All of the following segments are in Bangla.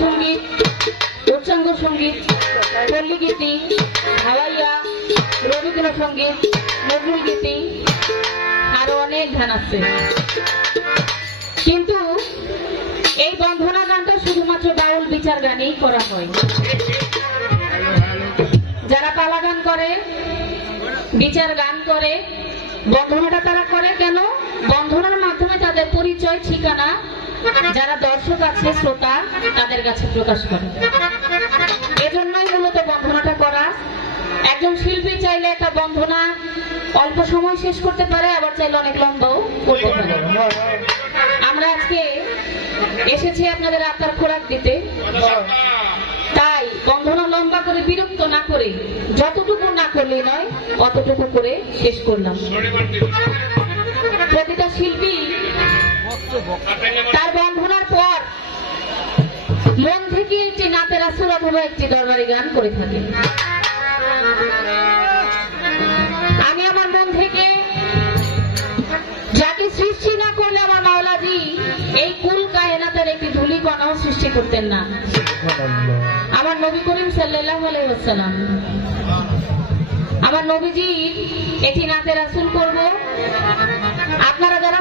সংগীত উচ্চাঙ্গ সংগীত পল্লী গীতি হাওয়াইয়া রবীন্দ্রসঙ্গীত নজরুল গীতি, আরও অনেক গান আছে। কিন্তু এই বন্ধনা গানটা শুধুমাত্র বাউল বিচার গানেই করা হয়। যারা পালা গান করে, বিচার গান করে, বন্ধনাটা তারা করে কেন? বন্ধনার মাধ্যমে তাদের পরিচয়, ঠিকানা যারা দর্শক আছে, শ্রোতা, তাদের কাছে প্রকাশ করে। এজন্যই মূলত বন্ধনাটা করা। একজন শিল্পী চাইলে একটা বন্ধনা অল্প সময় শেষ করতে পারে, আবার চাইলে অনেক লম্বাও করতে পারে। আমরা আজকে এসেছি আপনাদের আত্মার খোরাক দিতে। তাই বন্ধনা লম্বা করে, বিরক্ত না করে, যতটুকু না করলেই নয়, অতটুকু করে শেষ করলাম। প্রতিটা শিল্পী তার পর মন থেকে একটি নাতের একটি দরবারি গান করে থাকে আমি আমার মন থেকে যাকে সৃষ্টি না করলে আমার মাওলাজি এই কুল কায়নাতের একটি ধুলি কণাও সৃষ্টি করতেন না। আমার নবী করিম আলাইহি আমার নবীজি এটি নাতে রাসুল করব। আপনারা যারা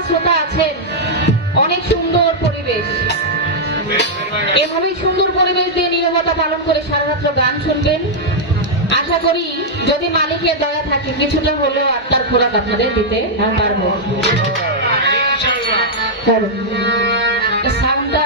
এভাবেই সুন্দর পরিবেশ দিয়ে নিরবতা পালন করে সারা রাত্র গান শুনবেন। আশা করি যদি মালিকের দয়া থাকে কিছুটা হলেও আত্মার খোরাক আপনাদের দিতে পারব। কারণ সাউন্ডটা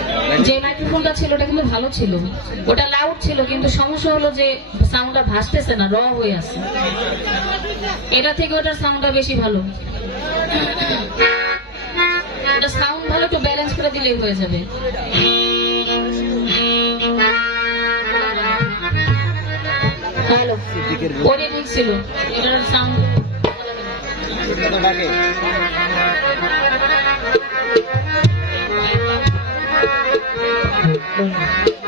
যে মাইক্রোফোনটা ছিল ওটা কিন্তু ভালো ছিল। ওটা লাউড ছিল কিন্তু সমস্যা হলো যে সাউন্ডটা ভাসতেছে না র হয়ে আছে। এটা থেকে ওটার সাউন্ডটা বেশি ভালো। ওটা সাউন্ড ভালো একটু ব্যালেন্স করে দিলেই হয়ে যাবে। ওটা ঠিক ছিল। এটার সাউন্ড 嗯。